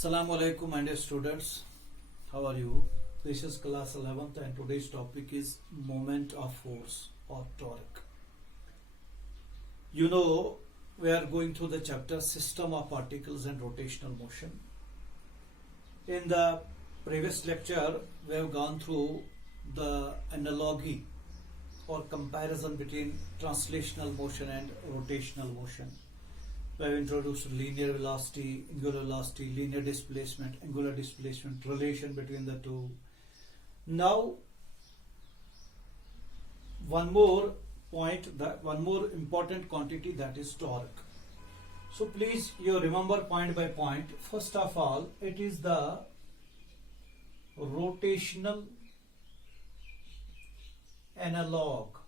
Assalamu alaikum, my dear students. How are you? This is class 11th and today's topic is moment of force or torque. You know, we are going through the chapter system of particles and rotational motion. In the previous lecture, we have gone through the analogy or comparison between translational motion and rotational motion. We have introduced linear velocity, angular velocity, linear displacement, angular displacement, relation between the two. Now, one more important quantity, that is torque. So please, you remember point by point. First of all, it is the rotational analog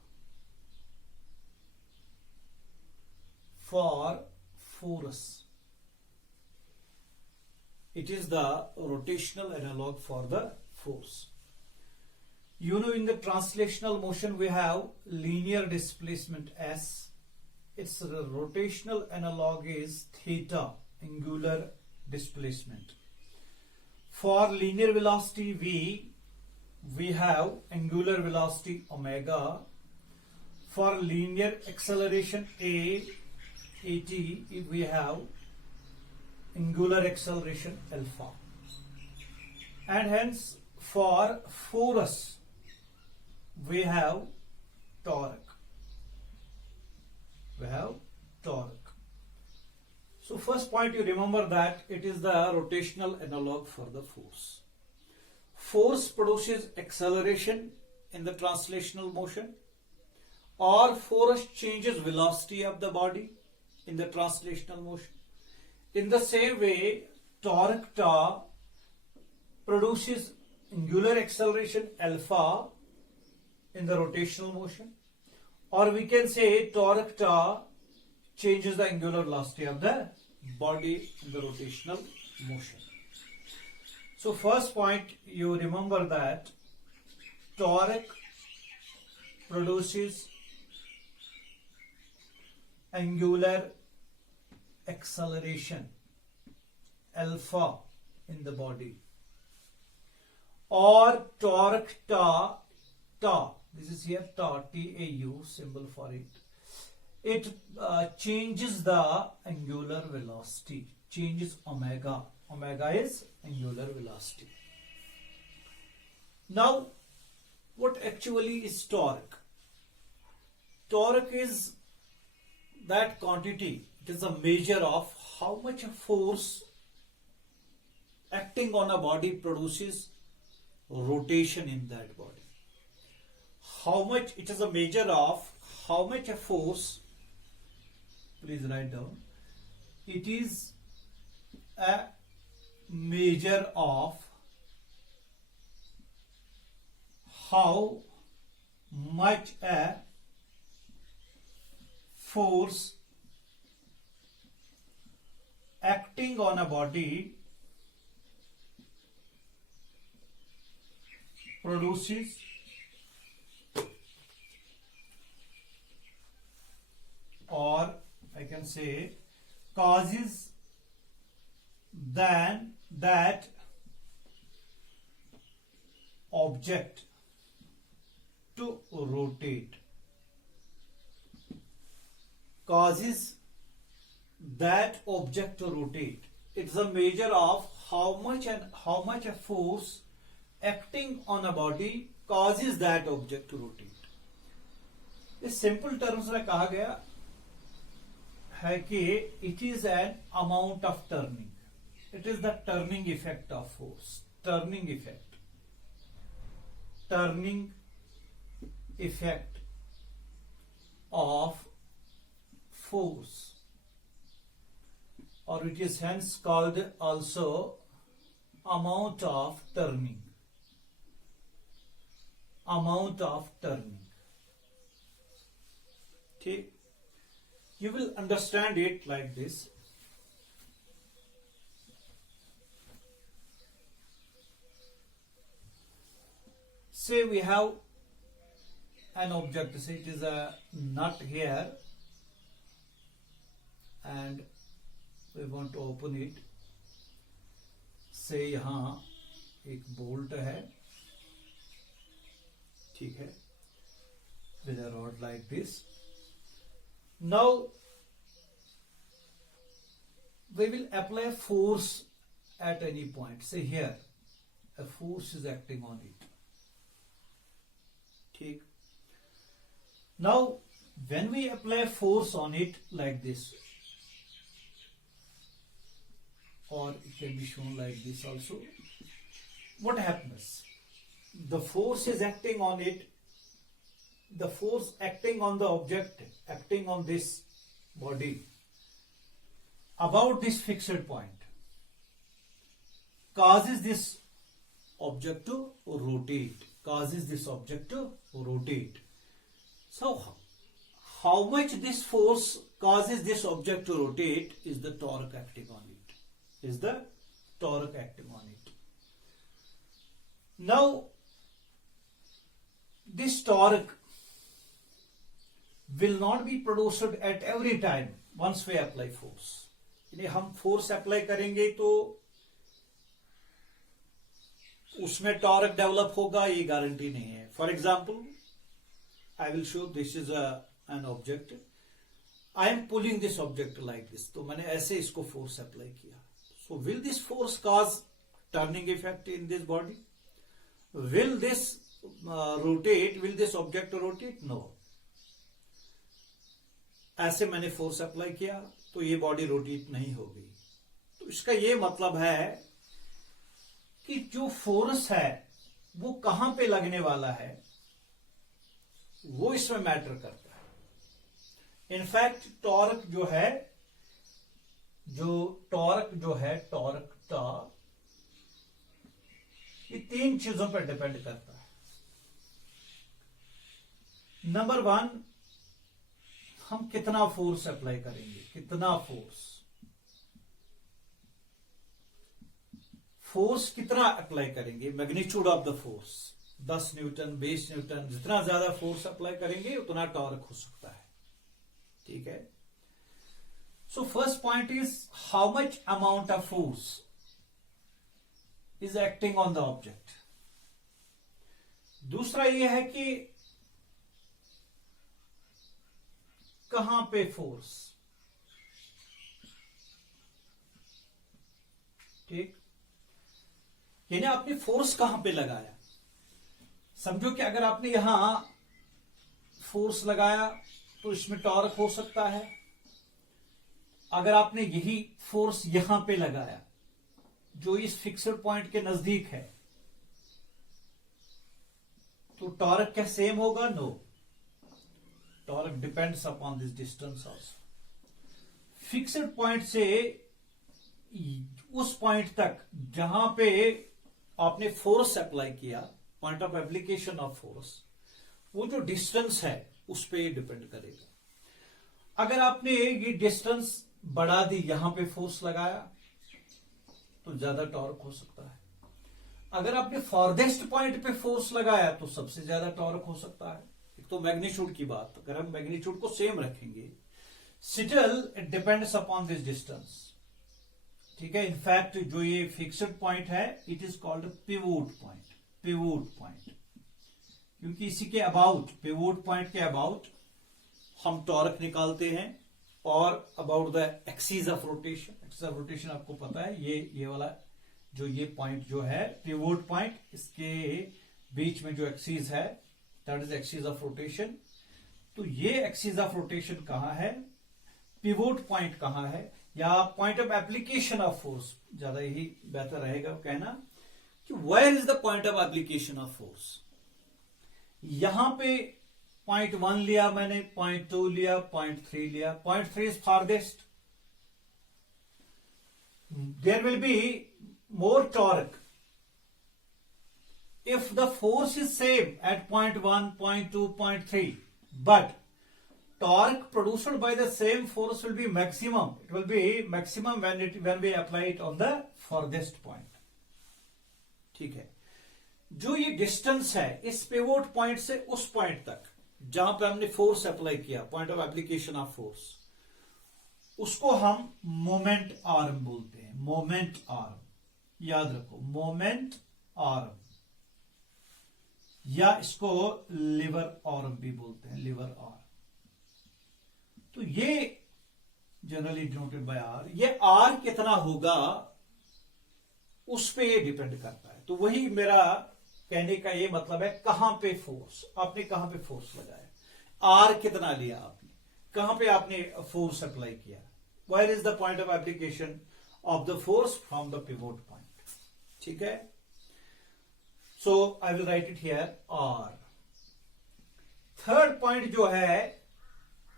for force. It is the rotational analog for the force. You know, in the translational motion we have linear displacement S. Its rotational analog is theta, angular displacement. For linear velocity V, we have angular velocity omega. For linear acceleration AT, we have angular acceleration alpha. And hence, for force, we have torque. So first point, you remember that it is the rotational analog for the force. Force produces acceleration in the translational motion, or force changes velocity of the body in the translational motion. In the same way, torque tau produces angular acceleration alpha in the rotational motion, or we can say torque tau changes the angular velocity of the body in the rotational motion. So first point, you remember that torque produces angular acceleration alpha in the body, or torque tau, this is here tau, TAU symbol for it. It changes the angular velocity, changes omega. Omega is angular velocity. Now, what actually is torque? Torque is that quantity. It is a measure of how much force acting on a body produces rotation in that body. It is a measure of how much a force, please write down, it is a measure of how much a force acting on a body produces or I can say causes then that object to rotate. Causes that object to rotate. It's a measure of how much a force acting on a body causes that object to rotate. इस simple terms में कहा गया है कि it is an amount of turning. It is the turning effect of force. Turning effect of force, or it is hence called also amount of turning. Okay, you will understand it like this. Say we have an object, say it is a nut here, and we want to open it. से यहां एक bolt है, ठीक है, with a rod like this. Now we will apply force at any point. Say here, a force is acting on it. ठीक. Now when we apply force on it like this, or it can be shown like this also, what happens? The force is acting on it, the force acting on the object, acting on this body about this fixed point, causes this object to rotate, causes this object to rotate. So how much this force causes this object to rotate is the torque acting on it, is the torque acting on it. Now this torque will not be produced at every time once we apply force. यानी हम force apply करेंगे तो उसमें torque develop होगा, ये guarantee नहीं है. For example, I will show this is an object, I am pulling this object like this, तो मैंने ऐसे इसको फोर्स अप्लाई किया. So will this force cause turning effect in this body? Will this rotate? Will this object rotate? No. ऐसे मैंने force apply किया तो ये बॉडी रोटेट नहीं होगी. तो इसका ये मतलब है कि जो फोर्स है वो कहां पे लगने वाला है वो इसमें मैटर करता है. इनफैक्ट टॉर्क जो है, टॉर्क टा, ये 3 चीजों पर डिपेंड करता है. नंबर 1, हम कितना फोर्स अप्लाई करेंगे, कितना फोर्स कितना अप्लाई करेंगे. Magnitude of the force 10 Newton, 20 Newton, जितना ज्यादा फोर्स अप्लाई करेंगे उतना टॉर्क हो सकता है. ठीक है. So first point is how much amount of force is acting on the object. दूसरा यह है कि कहां पे फोर्स. ठीक. यानी आपने फोर्स कहां पे लगाया. समझो कि अगर आपने यहां फोर्स लगाया तो इसमें टॉर्क हो सकता है. अगर आपने यही फोर्स यहां पे लगाया जो इस फिक्स्ड पॉइंट के नजदीक है तो टॉर्क क्या सेम होगा? No. Torque depends upon this distance also. Fixed point से उस पॉइंट तक जहां पे आपने फोर्स अप्लाई किया, point of application of force, वो जो डिस्टेंस है उस पे डिपेंड करेगा. अगर आपने ये डिस्टेंस बढ़ा दी, यहां पे फोर्स लगाया तो ज्यादा टॉर्क हो सकता है. अगर आपने फॉरदेस्ट पॉइंट पे फोर्स लगाया तो सबसे ज्यादा टॉर्क हो सकता है. एक तो मैग्नीट्यूड की बात, अगर हम मैग्नीट्यूड को सेम रखेंगे, still it depends upon this distance. ठीक है. इनफैक्ट जो ये फिक्स्ड पॉइंट है it is called pivot point. Pivot point क्योंकि इसी के अबाउट, पिवोट पॉइंट के अबाउट हम टॉर्क निकालते हैं, और about the axis of rotation. Axis of rotation आपको पता है, ये वाला जो ये पॉइंट जो है पिवोट पॉइंट, इसके बीच में जो एक्सिस है that is axis of rotation. तो ये एक्सिस ऑफ रोटेशन कहां है, पिवोट पॉइंट कहां है, या point of application of force, ज्यादा यही बेहतर रहेगा कहना कि where is the point of application of force. यहां पे पॉइंट 1 लिया मैंने, पॉइंट 2 लिया, पॉइंट 3 लिया. Point 3 is farthest. There will be more torque if the force is same at point 1, point 2, point 3, but torque produced by the same force will be maximum. It will be maximum when we apply it on the farthest point. ठीक है. जो ये distance है इस pivot point से उस point तक जहां पे हमने फोर्स अप्लाई किया, point of application of force, उसको हम मोमेंट आर्म बोलते हैं. Moment arm. याद रखो, मोमेंट आर्म, या इसको लिवर आर्म भी बोलते हैं, लिवर आर्म। तो ये जनरली डिनोटेड बाय आर। ये आर कितना होगा उस पे ये डिपेंड करता है। तो वही मेरा कहने का ये मतलब है, कहां पे फोर्स, आपने कहां पे फोर्स लगाया, आर कितना लिया आपने, कहां पे आपने फोर्स अप्लाई किया, where is the point of application of the force from the pivot point. ठीक है, so I will write it here R. Third point जो है,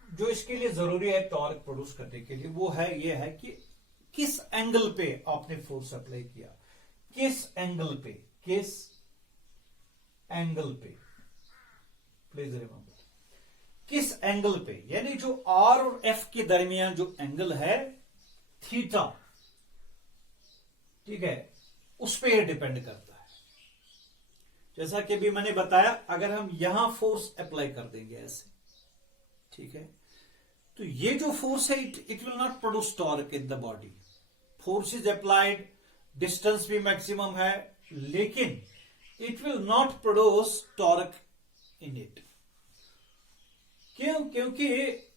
जो इसके लिए जरूरी है टॉर्क प्रोड्यूस करने के लिए, वो है ये है कि किस एंगल पे आपने फोर्स अप्लाई किया, किस एंगल पे, किस एंगल पे, प्लीज रिमेंबर, किस एंगल पे, यानी जो आर और एफ के दरमियान जो एंगल है थीटा, ठीक है, उस पे ये डिपेंड करता है। जैसा कि भी मैंने बताया, अगर हम यहां फोर्स अप्लाई कर देंगे ऐसे, ठीक है, तो ये जो फोर्स है it will not produce torque in the body. Force is applied, distance भी मैक्सिमम है, लेकिन it will not produce torque in it. क्यों? क्योंकि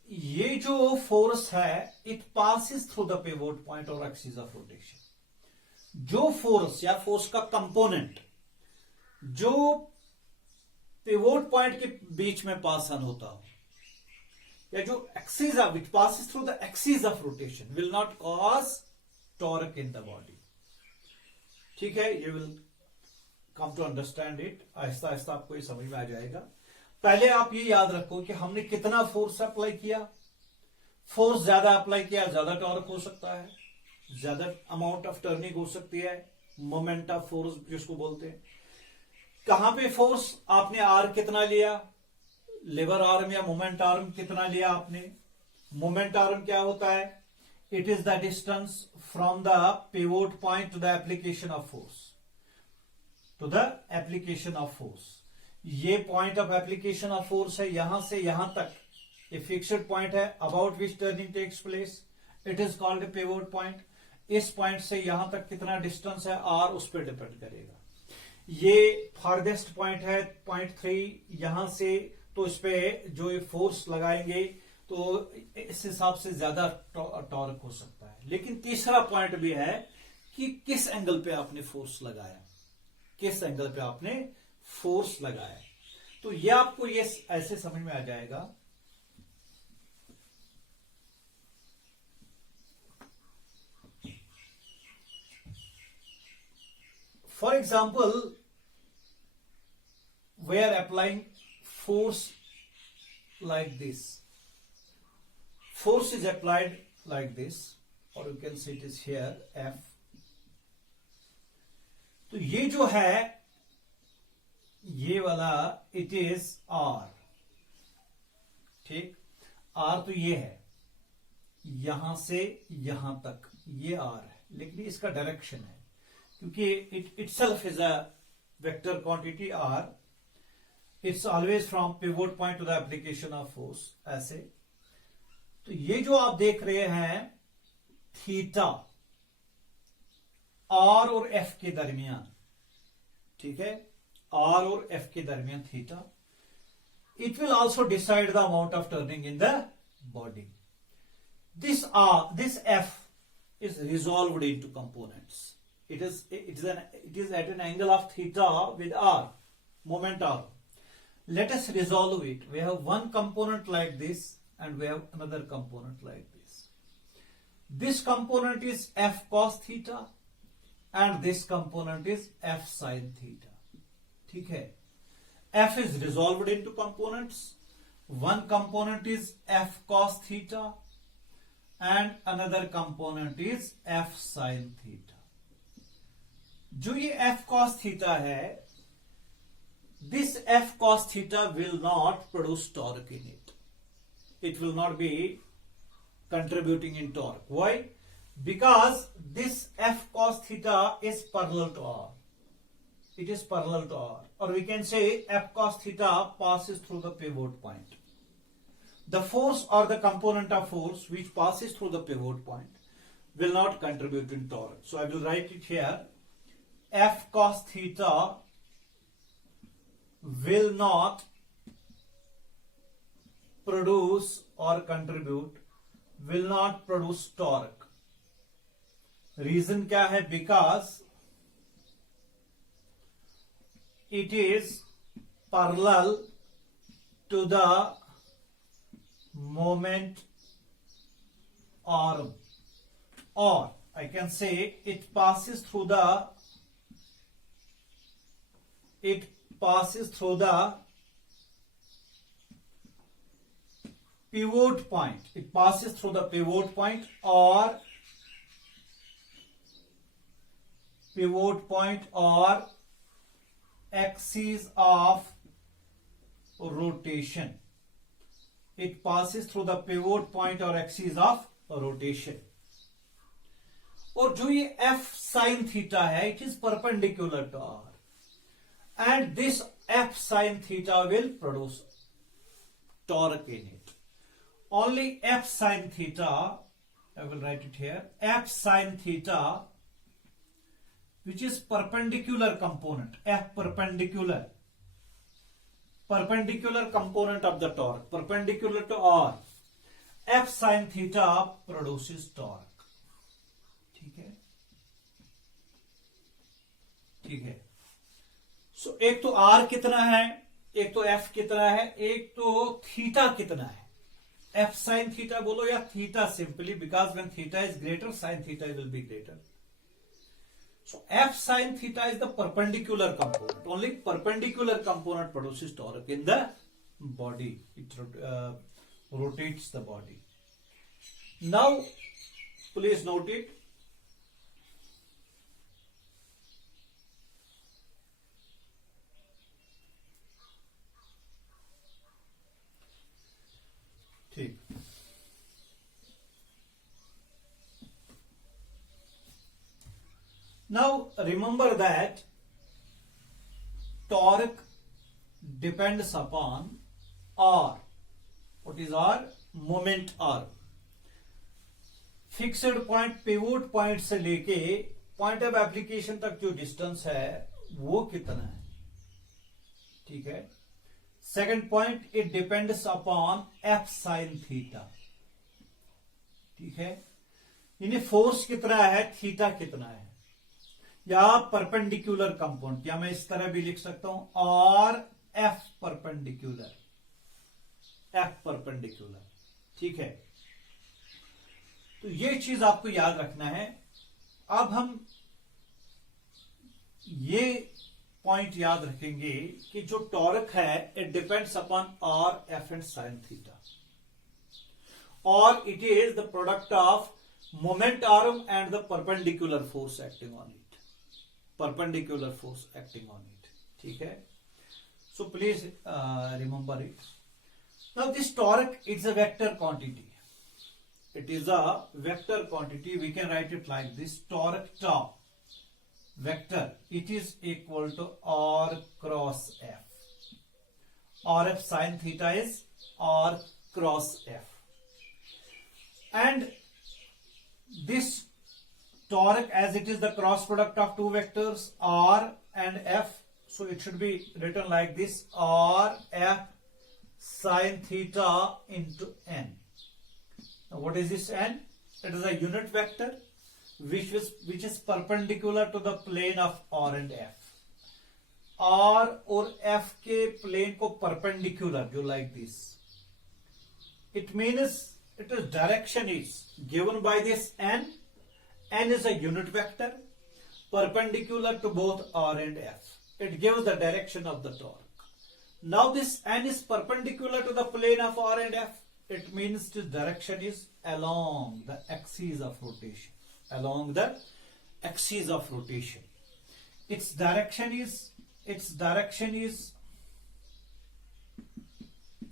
ये जो फोर्स है it passes through the pivot point और एक्सिस ऑफ रोटेशन। जो फोर्स या फोर्स का कंपोनेंट जो पिवोट पॉइंट के बीच में पास ऑन होता हो, या जो axis of it passes through the axis of rotation, will not cause torque in the body. ठीक है, you will come to understand it, आहिस्ता आहिस्ता आपको ये समझ में आ जाएगा। पहले आप ये याद रखो कि हमने कितना फोर्स अप्लाई किया। फोर्स ज्यादा अप्लाई किया, ज्यादा टॉर्क हो सकता है, ज्यादा अमाउंट ऑफ टर्निंग हो सकती है, मोमेंट ऑफ फोर्स जिसको बोलते हैं। कहां पे फोर्स आपने आर कितना लिया, लिवर आर्म या मोमेंट आर्म कितना लिया आपने। मोमेंट आर्म क्या होता है, it is the distance from the pivot point to the application of force, to the application of force. ये point of application of force है, यहां से यहां तक ये फिक्स्ड पॉइंट है, about which turning takes place, it is called a pivot point. इस point से यहां तक कितना डिस्टेंस है, आर उस पर डिपेंड करेगा। ये फारदेस्ट पॉइंट है, पॉइंट 3, यहां से, तो इस पे जो ये फोर्स लगाएंगे तो इस हिसाब से ज्यादा टॉर्क हो सकता है। लेकिन तीसरा पॉइंट भी है कि किस एंगल पे आपने फोर्स लगाया, किस एंगल पे आपने फोर्स लगाया। तो ये आपको ये ऐसे समझ में आ जाएगा। For example, we are applying force like this. Force is applied like this, or you can see it is here F. तो ये जो है, ये वाला it is R, ठीक, R तो ये है, यहां से यहां तक ये R है, लेकिन इसका डायरेक्शन है, क्योंकि it itself is a vector quantity R. It's always from pivot point to the application of force, ऐसे। तो ये जो आप देख रहे हैं थीटा आर और एफ के दरमियान, ठीक है, आर और एफ के दरमियान theta, it will also decide the amount of turning in the body. This F is resolved into components. It is at an angle of theta with r, moment r. Let us resolve it. We have one component like this and we have another component like this. This component is f cos theta and this component is f sin theta. ठीक है, f is resolved into components. One component is f cos theta and another component is f sin theta. जो ये f cos theta है, this f cos theta will not produce torque in it. It will not be contributing in torque. Why? Because this f cos theta is parallel to r. It is parallel to r. Or we can say f cos theta passes through the pivot point. The force or the component of force which passes through the pivot point will not contribute in torque. So I will write it here. F cos theta will not produce or contribute, will not produce torque. Reason क्या है? Because it is parallel to the moment arm, or I can say it passes through the pivot point. It passes through the pivot point or axis of rotation. It passes through the pivot point or axis of rotation. और जो ये F sin theta है, it is perpendicular to R, and this F sin theta will produce torque in it. Only F sin theta, I will write it here, F sin theta, which is perpendicular component, F perpendicular component of the torque, perpendicular to R, F sin theta produces torque. ठीक है. सो एक तो R कितना है, एक तो F कितना है, एक तो थीटा कितना है. F sin theta बोलो या theta simply, because when theta is greater, sin theta will be greater. So F sin theta is the perpendicular component. Only perpendicular component produces torque in the body. It rotates the body. Now, please note it. Now remember that torque depends upon R. What is R? Moment R. Fixed point, pivot point से लेके point of application तक जो distance है वो कितना है. ठीक है. Second point, it depends upon F sin theta. ठीक है. यानी फोर्स कितना है, थीटा कितना है, या परपेंडिकुलर कंपोनेंट, या मैं इस तरह भी लिख सकता हूं, और F परपेंडिकुलर. ठीक है. तो ये चीज आपको याद रखना है. अब हम ये पॉइंट याद रखेंगे कि जो टॉर्क है, it depends upon R, F and sine theta, और it is the product of moment arm and the perpendicular force acting on it. ठीक है. So please remember it. Now this torque is a vector quantity. It is a vector quantity. We can write it like this: torque tau vector. It is equal to R cross F. RF sin theta is R cross F. And this torque, as it is the cross product of two vectors R and F, so it should be written like this: R F sin theta into N. Now what is this N? It is a unit vector which is perpendicular to the plane of R and F. R और F के plane को perpendicular, जो like this. It means it is direction is given by this N. N is a unit vector perpendicular to both R and F. It gives the direction of the torque. Now this N is perpendicular to the plane of R and F. It means the direction is along the axis of rotation. Its direction is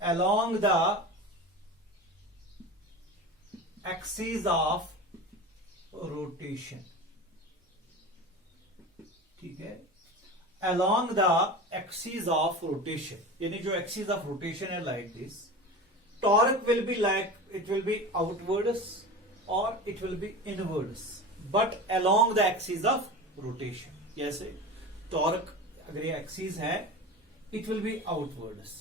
along the axis of rotation. ठीक है. Along the axis of rotation. यानी जो axis of rotation है like this. Torque will be like, it will be outwards or it will be inwards, but along the axis of rotation. कैसे? Torque अगर ये axis है, it will be outwards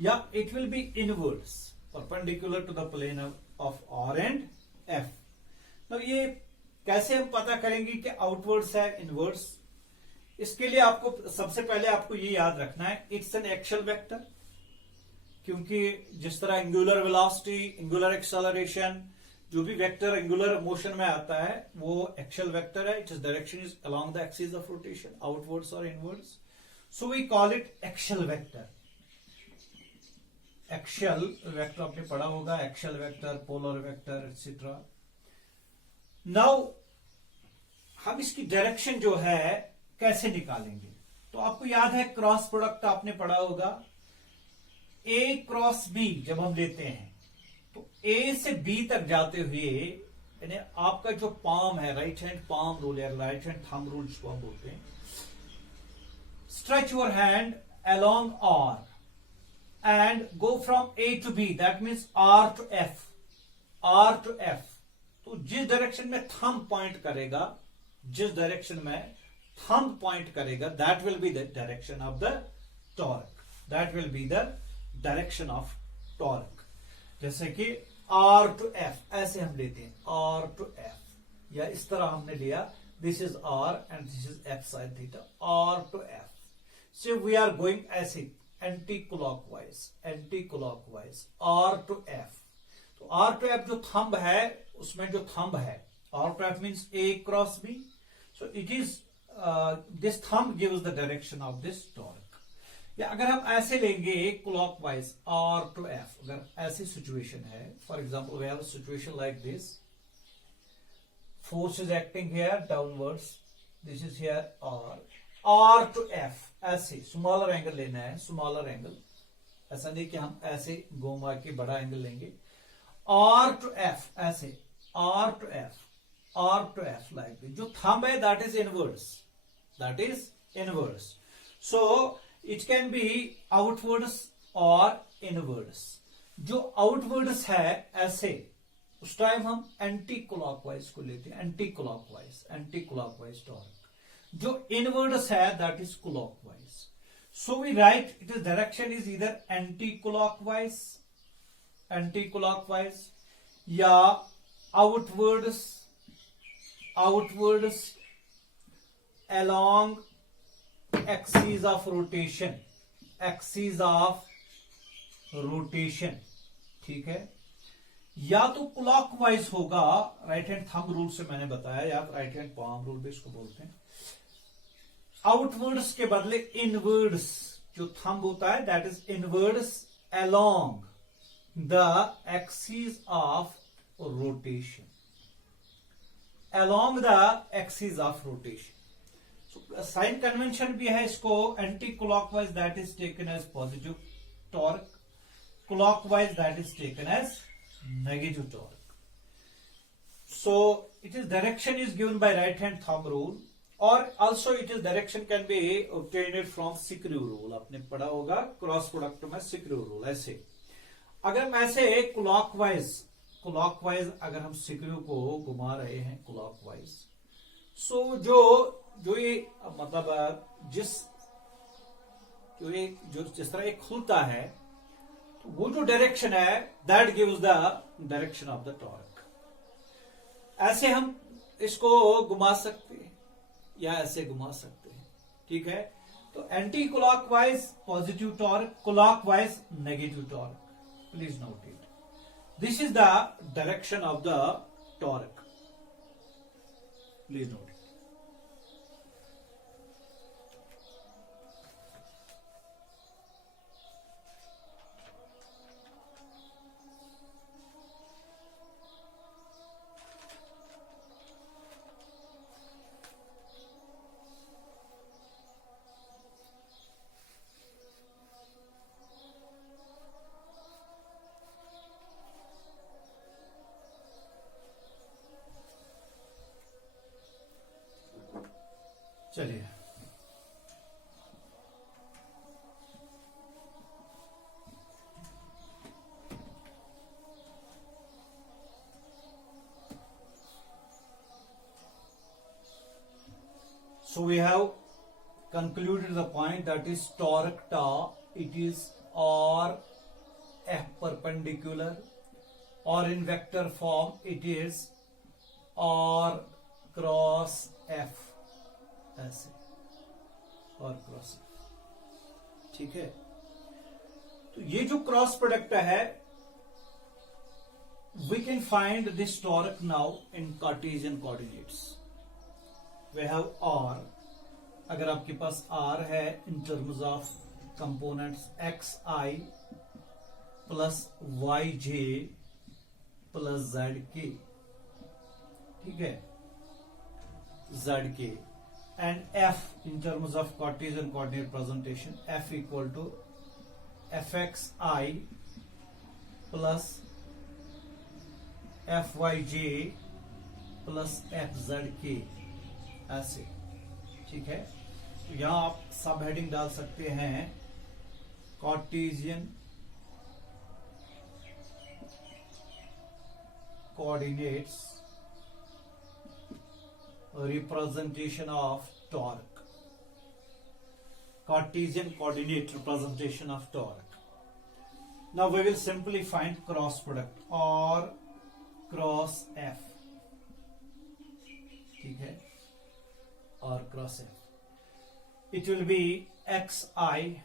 या it will be inwards perpendicular to the plane of R and F. तो ये कैसे हम पता करेंगे कि आउटवर्ड्स है इनवर्ड्स? इसके लिए आपको सबसे पहले आपको ये याद रखना है, इट्स एन एक्सियल वेक्टर, क्योंकि जिस तरह एंगुलर वेलोसिटी, एंगुलर एक्सेलरेशन, जो भी वेक्टर एंगुलर मोशन में आता है वो एक्सियल वेक्टर है। Its direction is along the axis of rotation, outwards और inwards, so we call it axial vector. Axial vector आपने पढ़ा होगा, axial vector, polar vector etcetera. Now हम इसकी डायरेक्शन जो है कैसे निकालेंगे? तो आपको याद है क्रॉस प्रोडक्ट आपने पढ़ा होगा, ए क्रॉस बी जब हम लेते हैं तो ए से बी तक जाते हुए, यानी आपका जो पाम है, राइट हैंड पाम रूल या राइट हैंड थंब रूल जिसको हम बोलते हैं, stretch your hand along R and go from A to B, that means R to F, R to F. तो जिस डायरेक्शन में थंब पॉइंट करेगा, जिस डायरेक्शन में थंब पॉइंट करेगा, that will be the direction of the torque, that will be the direction of torque. जैसे कि are to F ऐसे हम लेते हैं, आर टू एफ, या इस तरह हमने लिया, this is R and this is F sine theta, R to F. So we are going ऐसे anti clockwise, anti clockwise R to F. तो आर टू एफ जो थंब है, उसमें जो थंब है, R to F means A cross B, so it is this thumb gives the direction of this torque. या अगर हम ऐसे लेंगे क्लॉकवाइज आर टू एफ, अगर ऐसी सिचुएशन है, for example we have a situation like this, force is acting here downwards, this is here R to F, ऐसे smaller angle लेना है, स्मॉलर एंगल, ऐसा नहीं कि हम ऐसे घुमा के बड़ा एंगल लेंगे, आर टू एफ ऐसे, R to F, R to F like this. जो थंब है that is inwards, that is inwards, so it can be outwards और इनवर्ड्स। जो आउटवर्ड्स है ऐसे, उस टाइम हम एंटी क्लॉकवाइज को लेते हैं, anti clockwise, anti clockwise torque. जो इनवर्ड्स है that is clockwise, so we write it is direction is इधर एंटी क्लॉकवाइज, एंटी क्लॉकवाइज, या outwards, outwards along axis of rotation, axis of rotation, ठीक है। या तो क्लॉकवाइज होगा, राइट हैंड थंब रूल से मैंने बताया, या राइट हैंड पाम रूल भी इसको बोलते हैं। आउटवर्ड्स के बदले इनवर्ड्स, जो थंब होता है that is inwards along the axis of rotation, along the axis of rotation. So sign convention भी है इसको, anti clockwise that is taken as positive torque, clockwise that is taken as negative torque. So it is direction is given by right hand thumb rule, और also it is direction can be obtained from screw rule. आपने पढ़ा होगा cross product में सिक्रू rule. ऐसे अगर मैं ऐसे clockwise, clockwise अगर हम सिक्रू को घुमा रहे हैं क्लॉकवाइज, सो जो ये मतलब जिस तरह एक खुलता है, तो वो जो डायरेक्शन है that gives the direction of the torque. ऐसे हम इसको घुमा सकते हैं या ऐसे घुमा सकते हैं, ठीक है। तो anti clockwise positive torque, clockwise negative torque, please note it. This is the direction of the torque. Please note it. चलिए So we have concluded the point that is torque tau, it is R F perpendicular, or in vector form it is R cross F, ऐसे R cross F. ठीक है, तो ये जो cross product है, we can find this torque now in Cartesian coordinates. We have R, अगर आपके पास R है in terms of components xi plus yj plus zk, ठीक है, zk, and F in terms of Cartesian coordinate presentation, F equal to fxi plus fyj plus fzk, ऐसे. ठीक है, तो यहां आप सब हेडिंग डाल सकते हैं, Cartesian coordinates representation of torque, Cartesian coordinate representation of torque. Now we will simply find cross product R cross F. ठीक है, R cross F, it will be xi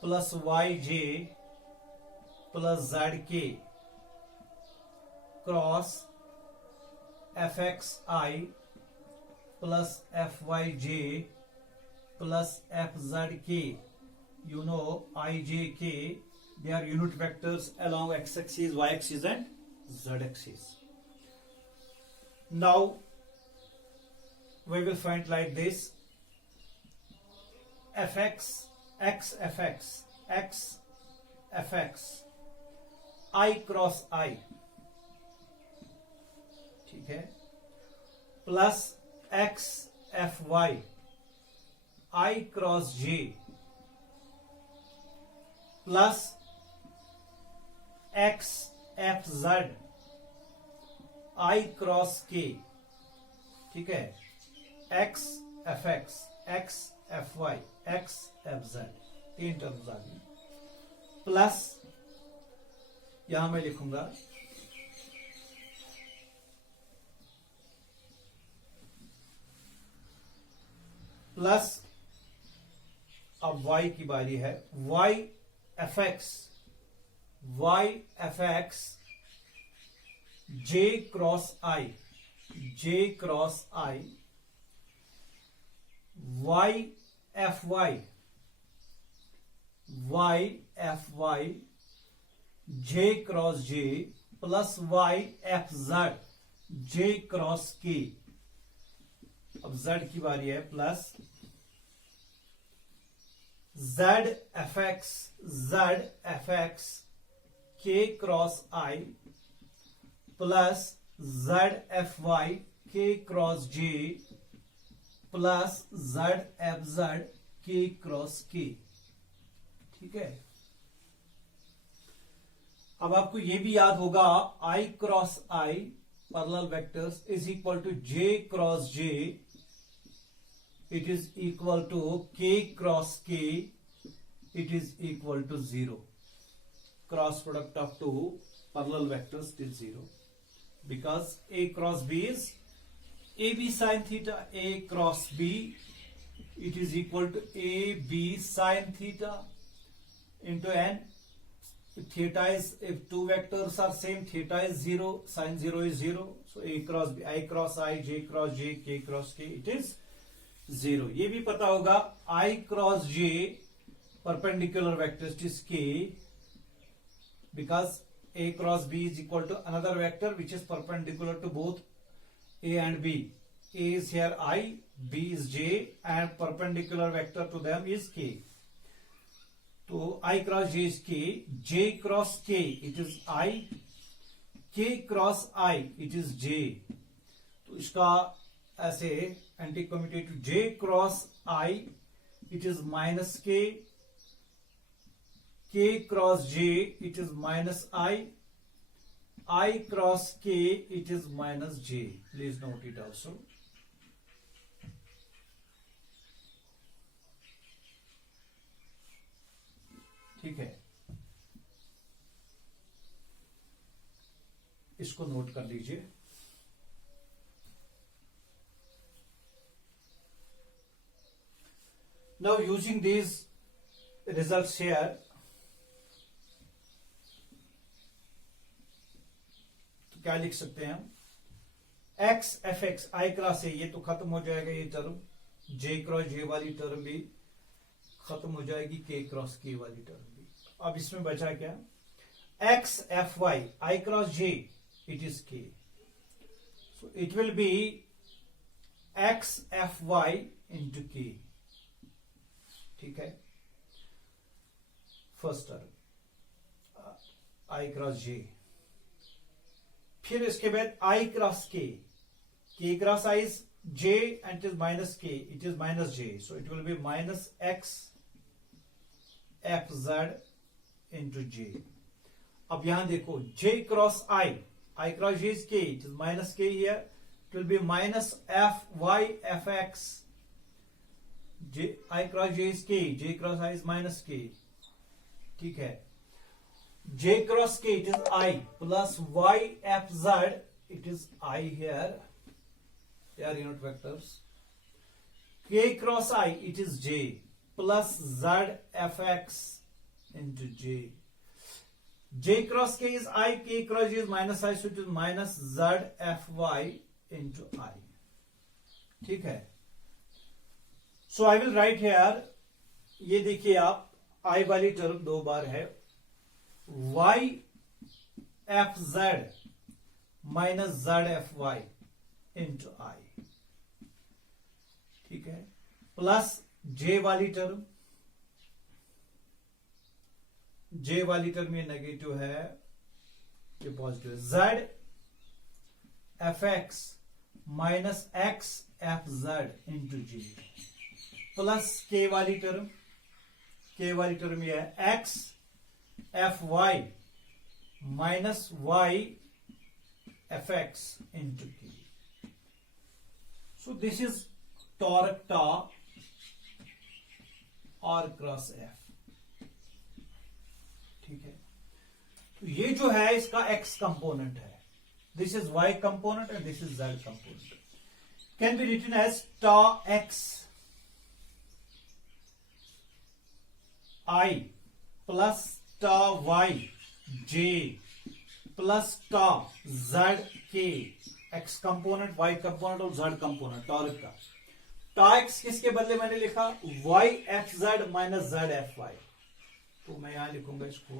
plus yj plus zk cross fxi plus fyj plus fzk. You know ijk, they are unit vectors along x-axis, y-axis and z-axis. Now we will find like this, fx x fx x fx I cross I, ठीक है, plus x fy I cross j plus x fz I cross k. ठीक है, x fx x fy x fz, तीन terms आ गई, plus यहां मैं लिखूंगा plus, अब y की बारी है, y fx j cross i y fy j cross j plus y fz j cross k. अब z की बारी है, plus z fx k cross i plus z fy k cross j plus z fz k cross k. ठीक है, अब आपको यह भी याद होगा, I cross I parallel vectors is equal to j cross j, it is equal to k cross k, it is equal to 0. Cross product of two parallel vectors is 0, because A cross B is AB sin theta, A cross B, it is equal to AB sin theta into n. Theta is, if two vectors are same, theta is 0, sin 0 is 0. So A cross B, I cross I, J cross J, K cross K, it is 0. ये भी पता होगा, I cross J perpendicular vector is K, because A cross B is equal to another vector which is perpendicular to both A and B. A is here I, B is J, and perpendicular vector to them is K. तो I cross J is K, J cross K it is I, K cross I it is J. तो इसका ऐसे anti commutative, J cross I it is minus K, K cross J it is minus I cross K it is minus J. Please note it also. ठीक है, इसको note कर लीजिए। Now using these results here, तो क्या लिख सकते हैं हम, एक्स एफ एक्स आई क्रॉस ए, ये तो खत्म हो जाएगा, ये टर्म जे क्रॉस जे वाली टर्म भी खत्म हो जाएगी, के क्रॉस के वाली टर्म भी। अब इसमें बचा क्या, X F Y I cross J, it is K, so it will be X F Y into K. ठीक है, first term I cross J, फिर इसके बाद I cross K cross I is J and it is minus K, it is minus J, so it will be minus X F Z into J. अब यहां देखो, J cross I cross J is K, it is minus k here, it will be minus F Y F X, J I cross J is K, J cross I is minus K, ठीक है, J cross K it is I plus Y F Z, it is I here, they are unit vectors, K cross I it is J plus Z F X into J, J cross K is I, K cross J is minus I, so it is minus Z F Y into I, ठीक है। So I will write here, ये देखिए आप, I वाली term दो बार है, Y F Z minus Z F Y into I, ठीक है, प्लस जे वाली टर्म, जे वाली टर्म ये नेगेटिव है, ये पॉजिटिव है, Z F X minus X F Z into G, plus K वाली टर्म ये है X F Y minus Y F X into K, so this is torque tau R cross F, ठीक है। तो ये जो है इसका एक्स कंपोनेंट है, this is Y component and this is Z component, can be written as tau X I plus टा y j plus टा z k, x component, y component और z कंपोनेंट टॉर्क का। टा x किसके बदले मैंने लिखा, y f z minus z f y, तो मैं यहां लिखूंगा इसको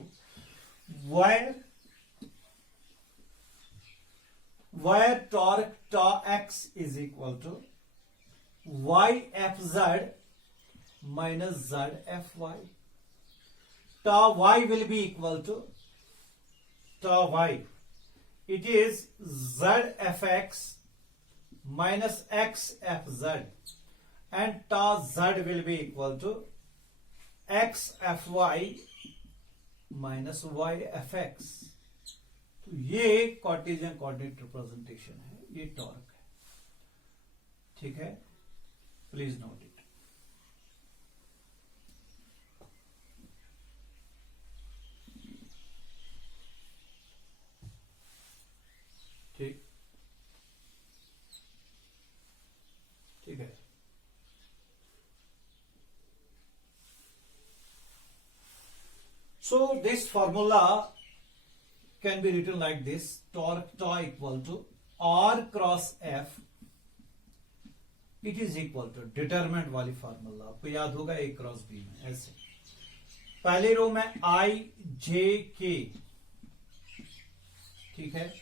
where टॉर्क टा x is equal to y f z minus z f y, टा y will be equal to टा y, it is z f x minus x f z, and टा z will be equal to x f y minus y f x। तो ये Cartesian coordinate representation है, ये torque है, ठीक है, please note it. ठीक है, so this formula can be written like this, torque टा equal to r cross f, it is equal to determinant वाली फार्मूला आपको याद होगा, a क्रॉस b में, ऐसे पहले रो में i j k, ठीक है,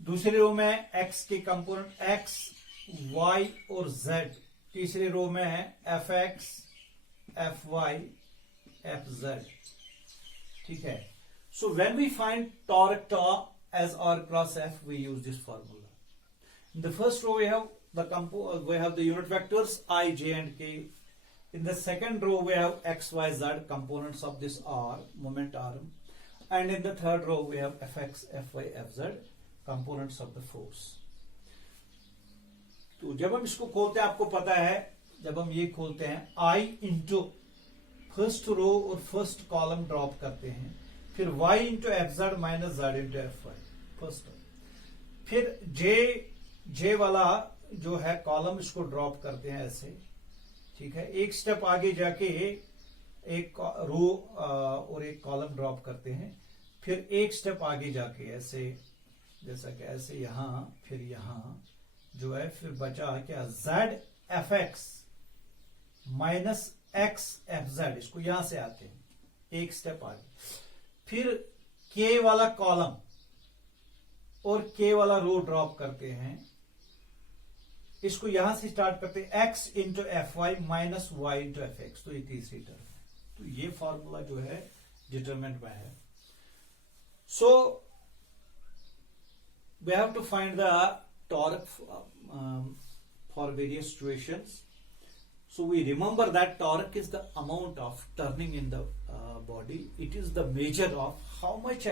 दूसरी रो में x के कंपोनेंट x y और z, तीसरी रो में है F X F Y F Z, ठीक है। So when we find torque tau as R cross F, we use this formula. In the first row we have the unit vectors I, j and k. In the second row we have x, y, z components of this r, moment arm, and in the third row we have fx, fy, fz components of the force. तो जब हम इसको खोलते हैं, आपको पता है, जब हम ये खोलते हैं I इंटू फर्स्ट रो और फर्स्ट कॉलम ड्रॉप करते हैं, फिर y into F Z minus Z into F Y first, फिर जे वाला जो है कॉलम इसको ड्रॉप करते हैं ऐसे, ठीक है। एक स्टेप आगे जाके एक रो और एक कॉलम ड्रॉप करते हैं, फिर एक स्टेप आगे जाके ऐसे, जैसा कि ऐसे यहां, फिर यहां जो है, फिर बचा क्या Z F X minus X F Z, इसको यहां से आते हैं एक स्टेप आगे, फिर के वाला कॉलम और के वाला रो ड्रॉप करते हैं, इसको यहां से स्टार्ट करते हैं X into F Y minus Y into F X, तो ये तीसरी टर्म है। तो ये फॉर्मूला जो है डिटरमिनेंट में है। So we have to find the torque for various situations. So we remember that torque is the amount of turning in the body. It is the measure of how much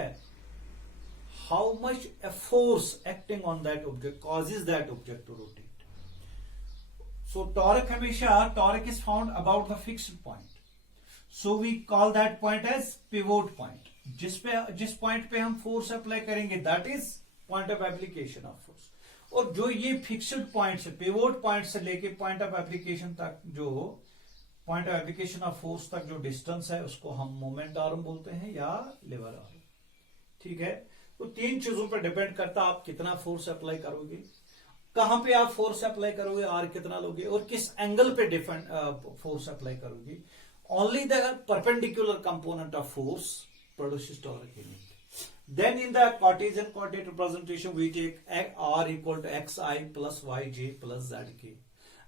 a force acting on that object causes that object to rotate. So torque is found about the fixed point. So we call that point as pivot point. जिस point पे हम force apply करेंगे, that is point of application of force. और जो ये fixed point से, pivot point से लेके पॉइंट ऑफ एप्लीकेशन तक, जो point of application of force तक जो डिस्टेंस है, उसको हम मोमेंट आर्म बोलते हैं या लेवर आर्म, ठीक है। तो तीन चीजों पर डिपेंड करता है आप कितना फोर्स अप्लाई करोगे, कहां पे आप फोर्स अप्लाई करोगे, आर कितना लोगे, और किस एंगल पे डिफरेंट फोर्स अप्लाई करोगे। Only the perpendicular component of force produces torque unit. Then in the Cartesian coordinate representation we take r equal to xi plus yj plus zk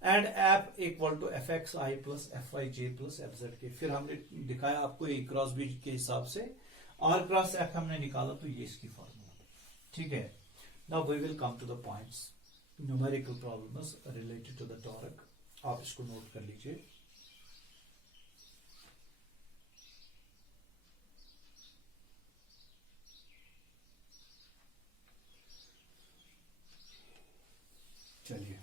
and f equal to fxi plus fyj plus fzk। फिर हमने दिखाया आपको a cross b के हिसाब से r cross f हमने निकाला, तो ये इसकी फॉर्मूला, ठीक है। Now we will come to the points, numerical problems related to the torque। आप इसको नोट कर लीजिए। चलिए,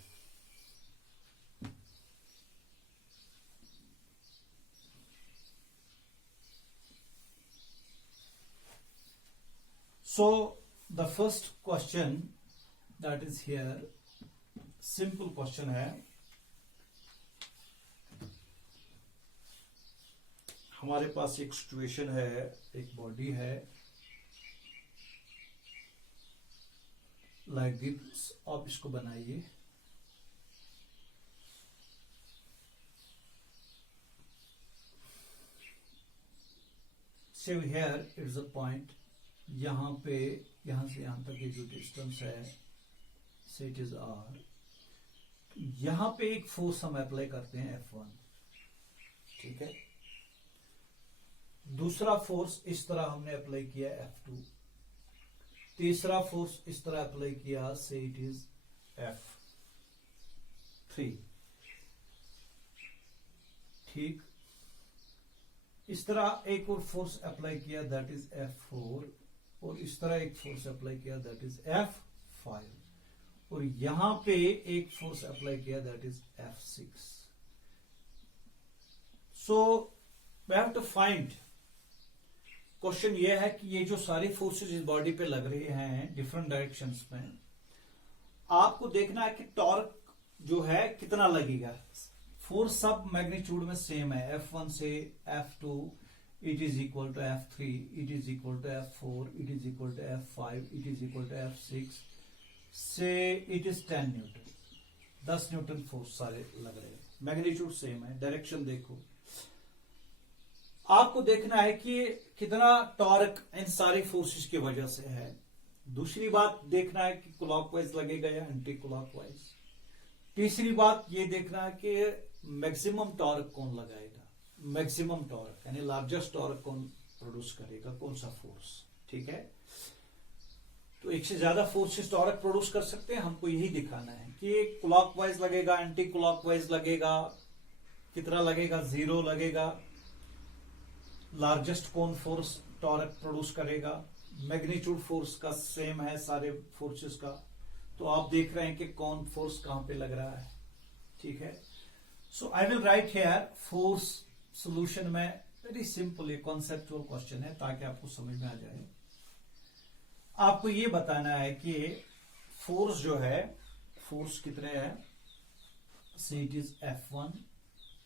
so the first question that is here, simple question है। हमारे पास एक सिचुएशन है, एक बॉडी है लाइक दिस, आप इसको बनाइए। So here is a point, यहां पे, यहां से यहां तक ये जो डिस्टेंस है, से इट इज r। यहां पे एक फोर्स हम अप्लाई करते हैं F1, ठीक है। दूसरा फोर्स इस तरह हमने अप्लाई किया F2, तीसरा फोर्स इस तरह अप्लाई किया, से इट इज F3, ठीक। इस तरह एक और फोर्स अप्लाई किया, दैट इज F4, और इस तरह एक फोर्स अप्लाई किया, दैट इज F5, और यहां पे एक फोर्स अप्लाई किया, that is F6। So we have to find, question ये है कि ये जो सारी फोर्सेस इस बॉडी पे लग रही हैं डिफरेंट डायरेक्शंस में, आपको देखना है कि टॉर्क जो है कितना लगेगा। फोर्स सब मैग्नीट्यूड में सेम है, F1 से F2 it is equal to F3, it is equal to F4, it is equal to F5, it is equal to F6 से it is 10 newton, 10 newton force सारे लग रहे हैं, मैग्नीट्यूड सेम है। Direction देखो, आपको देखना है कि कितना टॉर्क इन सारी फोर्सेस की वजह से है। दूसरी बात देखना है कि क्लॉकवाइज लगेगा या एंटी क्लॉकवाइज। तीसरी बात ये देखना है कि मैक्सिमम टॉर्क कौन लगाएगा, मैक्सिमम टॉर्क यानी लार्जेस्ट टॉर्क कौन प्रोड्यूस करेगा, कौन सा फोर्स, ठीक है। तो एक से ज्यादा फोर्सेस टॉर्क प्रोड्यूस कर सकते हैं, हमको यही दिखाना है कि क्लॉकवाइज लगेगा, एंटी क्लॉकवाइज लगेगा, कितना लगेगा, 0 लगेगा, लार्जेस्ट कौन फोर्स टॉर्क प्रोड्यूस करेगा, मैग्नीट्यूड फोर्स का सेम है सारे फोर्सेस का, तो आप देख रहे हैं कि कौन फोर्स कहां पे लग रहा है, ठीक है। So I will write here force solution में वेरी सिंपल ये कॉन्सेप्चुअल क्वेश्चन है ताकि आपको समझ में आ जाए। आपको ये बताना है कि फोर्स जो है, फोर्स कितने है, see it is F1,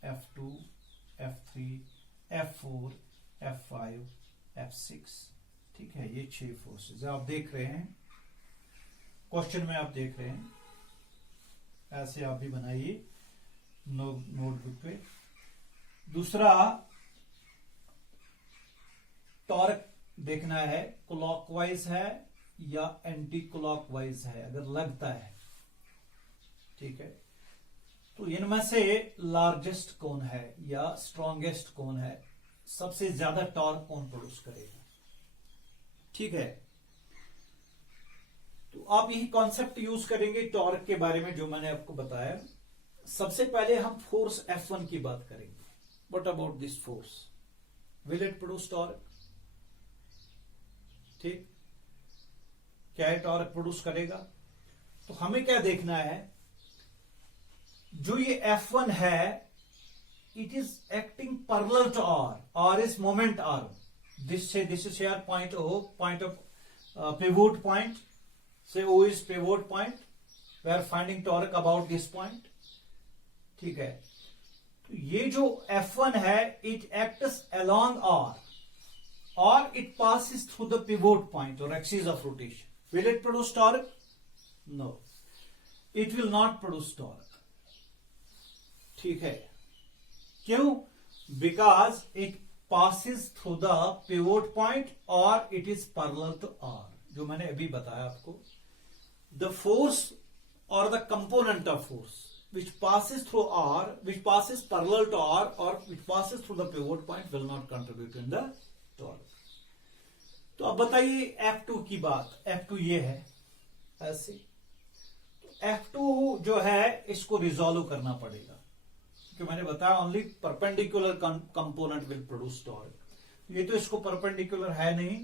F2, F3, F4, F5, F6, ठीक है। ये 6 फोर्सेज आप देख रहे हैं क्वेश्चन में, आप देख रहे हैं। ऐसे आप भी बनाइए नोटबुक पे। दूसरा, टॉर्क देखना है क्लॉकवाइज है या एंटी क्लॉकवाइज है, अगर लगता है, ठीक है। तो इनमें से लार्जेस्ट कौन है या स्ट्रॉन्गेस्ट कौन है, सबसे ज्यादा टॉर्क कौन प्रोड्यूस करेगा, ठीक है। तो आप यही कॉन्सेप्ट यूज करेंगे टॉर्क के बारे में जो मैंने आपको बताया। सबसे पहले हम फोर्स F1 की बात करेंगे। What about this force, will it produce torque, ठीक, क्या है टॉर्क प्रोड्यूस करेगा। तो हमें क्या देखना है, जो ये F1 है it is acting parallel to R is moment arm. This is here point O, point of pivot point, से O is pivot point, we are finding torque about this point, ठीक है। तो ये जो F1 है it acts along R or it passes through the pivot point or axis of rotation. Will it produce torque? No, it will not produce torque, ठीक है। क्यों? Because it passes through the pivot point or it is parallel to R, जो मैंने अभी बताया आपको। The force or the component of force which passes through R, which passes parallel to R or which passes through the pivot point will not contribute in the torque. तो अब बताइए F2 की बात। F2 ये है ऐसे, तो F2 जो है इसको रिजॉल्व करना पड़ेगा क्योंकि मैंने बताया only perpendicular component will produce torque. ये तो इसको परपेंडिकुलर है नहीं,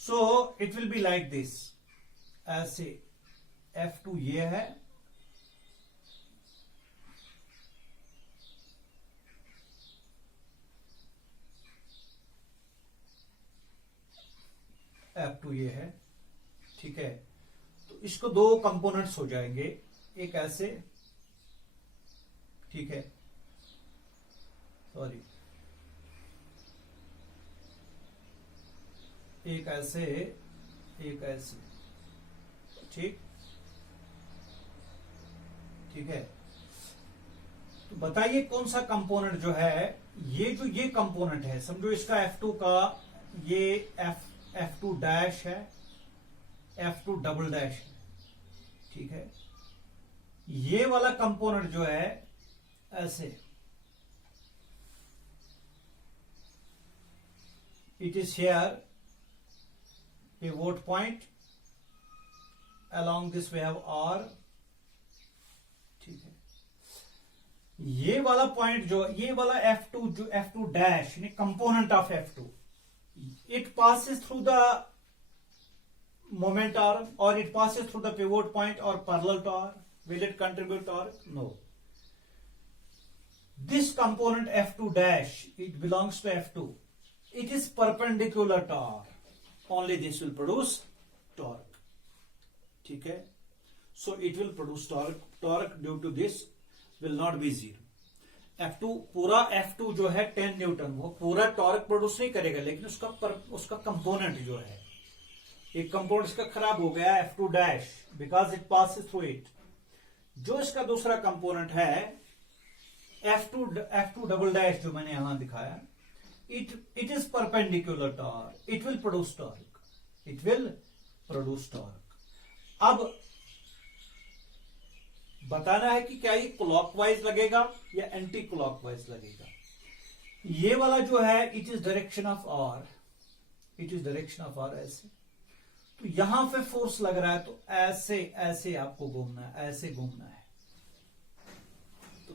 सो it will be like this, ऐसे F2 ये है, F2 ये है, ठीक है। तो इसको 2 कंपोनेंट्स हो जाएंगे, एक ऐसे, ठीक है, सॉरी, एक ऐसे, एक ऐसे, ठीक, ठीक है। तो बताइए कौन सा कंपोनेंट जो है, ये जो ये कंपोनेंट है, समझो इसका F2 का ये F2 डैश है, F2 डबल डैश है, ठीक है। ये वाला कंपोनेंट जो है ऐसे, it is here pivot point, along this we have R, ठीक है। ये वाला पॉइंट जो, ये वाला F2 जो F2 डैश यानी component of F2, it passes through the moment arm और it passes through the pivot point और parallel to R. Will it contribute torque? No. This component F2 dash, it belongs to F2. It is perpendicular to R. Only this will produce torque, ठीक है। So it will produce torque. Torque due to this will not be 0. F2 पूरा F2 जो है 10 Newton, वो पूरा torque produce नहीं करेगा, लेकिन उसका कंपोनेंट जो है, एक कंपोनेंट इसका खराब हो गया F2 dash because it passes through it. जो इसका दूसरा कंपोनेंट है F2 डबल डैश जो मैंने यहां दिखाया, it is perpendicular to R. It will produce torque. It will produce torque. अब बताना है कि क्या ये क्लॉकवाइज लगेगा या एंटी क्लॉकवाइज लगेगा। ये वाला जो है it is direction of R, it is direction of R ऐसे। तो यहां पे फोर्स लग रहा है तो ऐसे ऐसे आपको घूमना है, ऐसे घूमना है। तो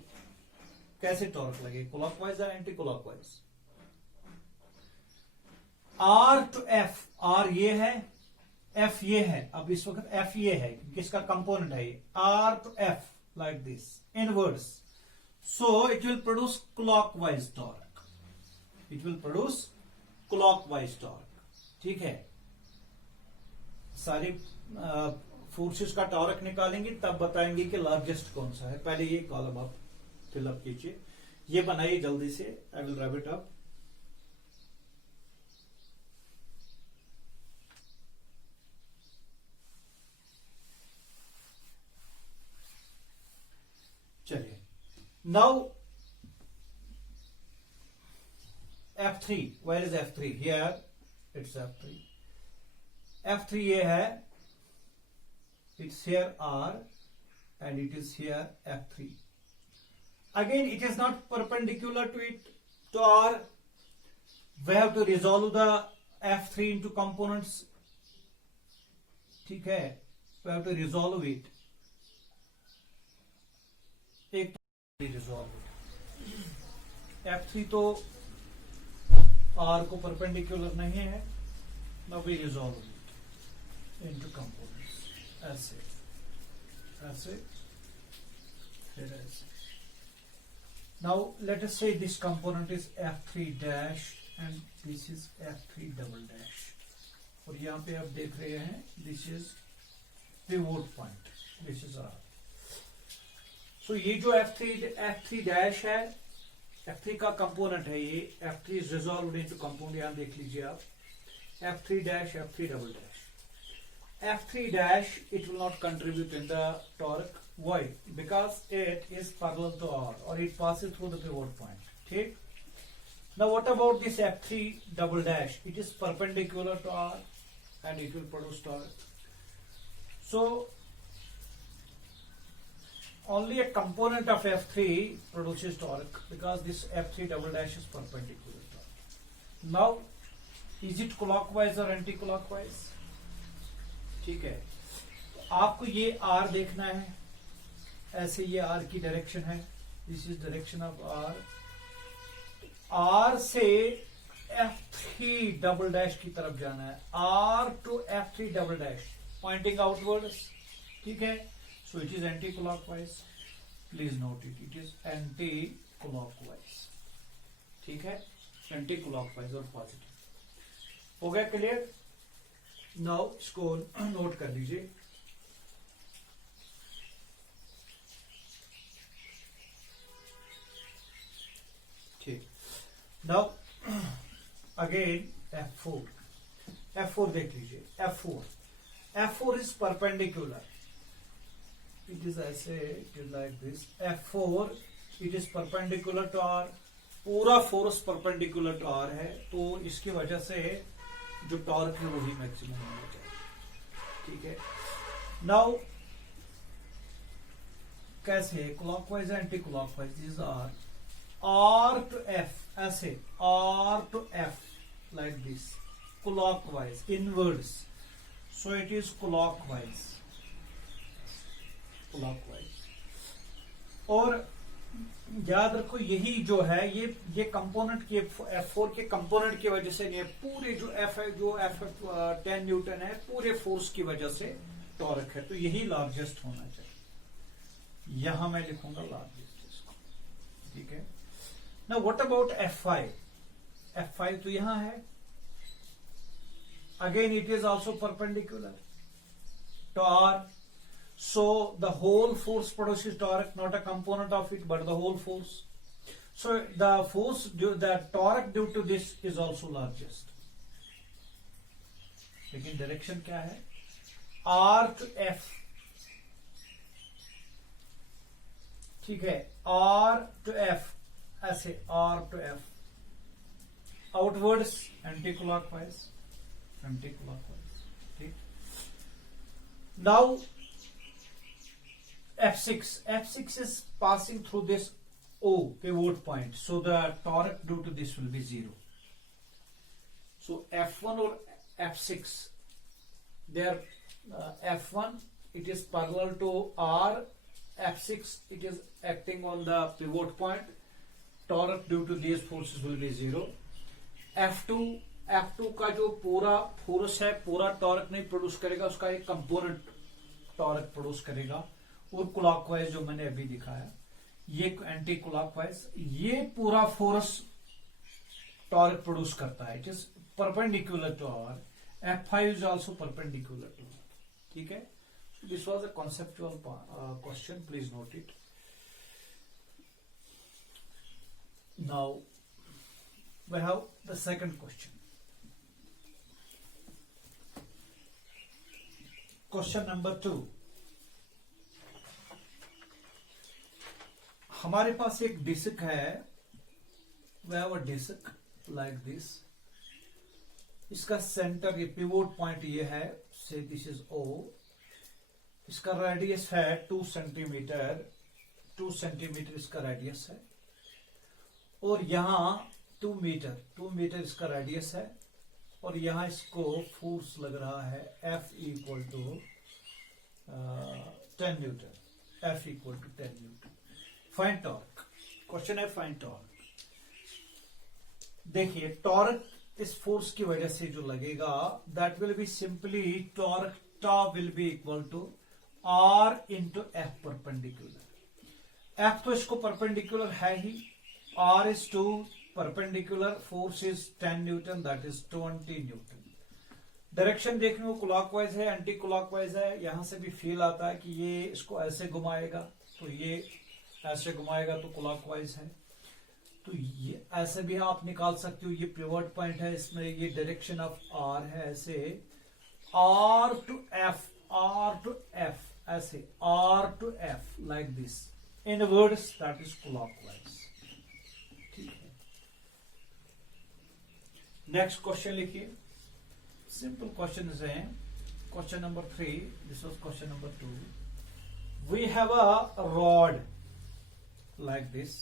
कैसे टॉर्क लगे, क्लॉकवाइज या anticlockwise. R to F, R ये है, F ये है। अब इस वक्त F ये है, किसका कंपोनेंट है ये, R to F, like this inwards. So it will produce clockwise torque. It will produce clockwise torque. ठीक है, सारी फोर्सेस का टॉर्क निकालेंगे तब बताएंगे कि लार्जेस्ट कौन सा है. पहले ये कॉलम आप फिलअप कीजिए, ये बनाइए जल्दी से. I will wrap it up. चलिए, now F3, where is F3? Here it's F3. F3 ये है, it's here R and it is here F3. Again, it is not perpendicular to it, to R. We have to resolve the F3 into components. ठीक है, we have to resolve it. एक तो resolve it. F3 तो R को perpendicular नहीं है. Now we resolve it into components. ऐसे ऐसे फिर ऐसे. Now let us say this component is F3 dash and this is F3 double dash. और यहाँ पे आप देख रहे हैं this is pivot point. This is R. So ये जो F3 dash है, F3 का कंपोनेंट है ये. F3 is resolved into component. यहां देख लीजिए आप, F3 dash, F3 double dash. F3 dash, it will not contribute in the torque. Why? Because it is parallel to R or it passes through the pivot point. ठीक. Now what about this F3 double dash? It is perpendicular to R and it will produce torque. So only a component of F3 produces torque because this F3 double dash is perpendicular to torque. Now, is it clockwise or anti-clockwise? ठीक है, तो आपको ये R देखना है. ऐसे ये R की डायरेक्शन है. This is direction of R. R से F3 डबल डैश की तरफ जाना है. R to F3 double dash pointing outwards. ठीक है, so it is anti-clockwise. Please note it. It is anti-clockwise. ठीक है, anti-clockwise और पॉजिटिव. हो गया क्लियर? नाउ इसको नोट कर लीजिए. ठीक. नाउ अगेन F4 देख लीजिए. F4 is perpendicular. It is ऐसे, it is like this. F4 it is perpendicular to R. पूरा फोर्स परपेंडिकुलर टू R है, तो इसकी वजह से जो टॉर्क है वो भी मैक्सिमम होना चाहिए. ठीक है. नाउ कैसे, clockwise anti clockwise. This is R to F, ऐसे R to F like this, clockwise, inwards. So it is clockwise. और याद रखो यही जो है ये कंपोनेंट के F4 के कंपोनेंट की वजह से नहीं, पूरे जो F है, जो F 10 न्यूटन है, पूरे फोर्स की वजह से टॉर्क है. तो यही लार्जेस्ट होना चाहिए. यहां मैं लिखूंगा लार्जेस्ट इसको. ठीक है. नाउ व्हाट अबाउट F5 तो यहां है. Again it is also perpendicular to R. So the whole force produces torque, not a component of it, but the whole force. So the torque due to this is also largest. लेकिन direction क्या है? R to F. ठीक है, R to F, ऐसे R to F. Outwards, anti-clockwise. ठीक. Now F6 is passing through this O pivot point, so the torque due to this will be 0. So F1 or F6, there F1 it is parallel to R. F6 it is acting on the pivot point. Torque due to these forces will be 0. F2 का जो पूरा force है, पूरा torque नहीं produce करेगा, उसका एक component torque produce करेगा. और क्लॉकवाइज जो मैंने अभी दिखाया, ये एंटी क्लॉकवाइज, ये पूरा फोर्स टॉर्क प्रोड्यूस करता है, it is perpendicular to R, F5 is also perpendicular to R. ठीक है, this was a conceptual question, please note it. Now we have the second question. Question number 2. हमारे पास एक disc है, we have a disk like this. इसका centre, ये pivot point ये है, से दिस इज O. इसका रेडियस है 2 सेंटीमीटर, 2 सेंटीमीटर इसका रेडियस है, और यहां 2 मीटर इसका रेडियस है, और यहां इसको फोर्स लग रहा है F equal to 10 newton. F equal to 10 newton. Find torque. Question है फाइंड टॉर्क. देखिए टॉर्क इस फोर्स की वजह से जो लगेगा, that will be simply torque tau will be equal to R into F perpendicular. F तो इसको परपेंडिकुलर है ही, R is two perpendicular, force is 10 newton, that is 20 newton. Direction देखने को क्लॉकवाइज है, एंटी क्लॉकवाइज है. यहां से भी फील आता है कि ये इसको ऐसे घुमाएगा, तो ये ऐसे घुमाएगा तो क्लॉकवाइज है. तो ये ऐसे भी आप निकाल सकते हो, ये पिवट पॉइंट है, इसमें ये डायरेक्शन ऑफ R है, ऐसे R टू F, ऐसे R to F like this, inwards that is clockwise. Next question लिखिए. सिंपल क्वेश्चन है. Question number 3, this was question number 2. We have a rod like this,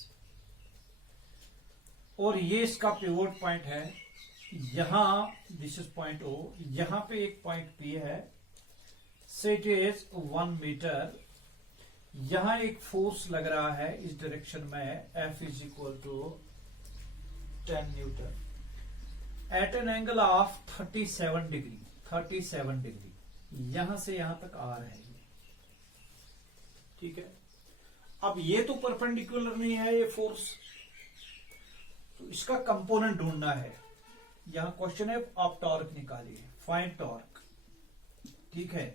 और ये इसका pivot point है. यहां this is point O, यहां पे एक पॉइंट P है, से इट इज 1 मीटर. यहां एक फोर्स लग रहा है इस डायरेक्शन में, F is equal to 10 newton at an angle of 37 degree. 37 degree यहां से यहां तक आ रहे हैं. ठीक है, अब ये तो परपेंडिकुलर नहीं है ये फोर्स, तो इसका कंपोनेंट ढूंढना है. यहां क्वेश्चन है आप टॉर्क निकालिए, फाइंड टॉर्क. ठीक है,